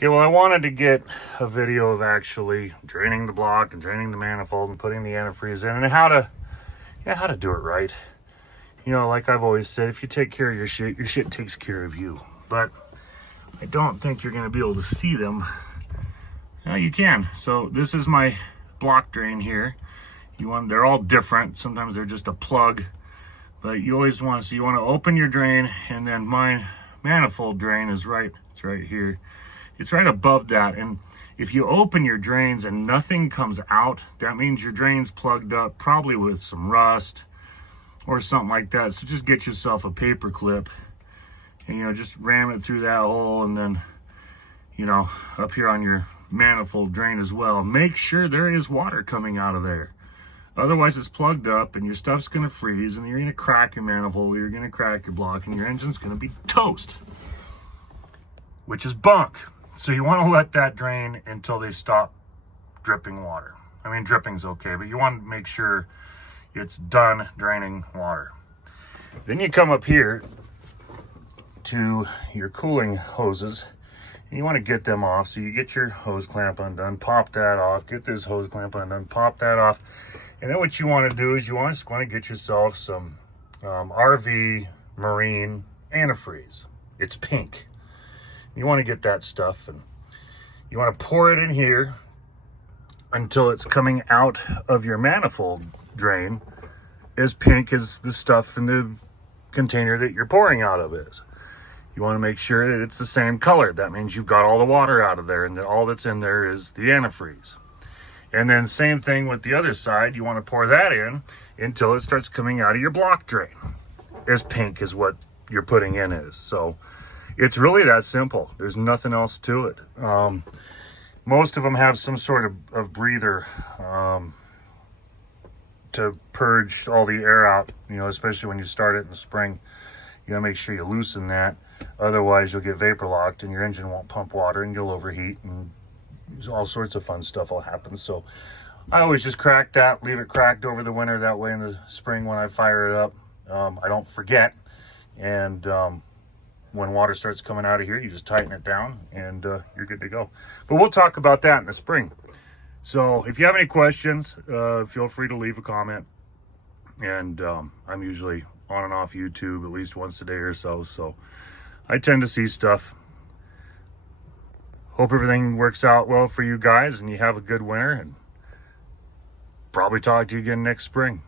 Okay, well, I wanted to get a video of actually draining the block and draining the manifold and putting the antifreeze in, and how to do it right. You know, like I've always said, if you take care of your shit takes care of you. But I don't think you're going to be able to see them. Yeah, you can. So this is my block drain here. They're all different. Sometimes they're just a plug, but you always want to. So you want to open your drain, and then my manifold drain is right. It's right here. It's right above that. And if you open your drains and nothing comes out, that means your drain's plugged up, probably with some rust or something like that. So just get yourself a paper clip and, just ram it through that hole, and then, up here on your manifold drain as well. Make sure there is water coming out of there. Otherwise, it's plugged up and your stuff's going to freeze, and you're going to crack your manifold, you're going to crack your block, and your engine's going to be toast, which is bunk. So you want to let that drain until they stop dripping water. I mean, dripping's okay, but you want to make sure it's done draining water. Then you come up here to your cooling hoses, and you want to get them off. So you get your hose clamp undone, pop that off, get this hose clamp undone, pop that off. And then what you want to do is you just want to get yourself some RV marine antifreeze. It's pink. You want to get that stuff, and you want to pour it in here until it's coming out of your manifold drain as pink as the stuff in the container that you're pouring out of is. You want to make sure that it's the same color. That means you've got all the water out of there, and that all that's in there is the antifreeze. And then same thing with the other side. You want to pour that in until it starts coming out of your block drain as pink as what you're putting in is. So it's really that simple. There's nothing else to it. Most of them have some sort of breather to purge all the air out, especially when you start it in the spring. You gotta make sure you loosen that. Otherwise, you'll get vapor locked and your engine won't pump water and you'll overheat, and all sorts of fun stuff will happen. So I always just crack that, leave it cracked over the winter. That way in the spring when I fire it up, I don't forget. And when water starts coming out of here, you just tighten it down, and you're good to go. But we'll talk about that in the spring. So if you have any questions, feel free to leave a comment. And I'm usually on and off YouTube at least once a day or so. So I tend to see stuff. Hope everything works out well for you guys, and you have a good winter, and probably talk to you again next spring.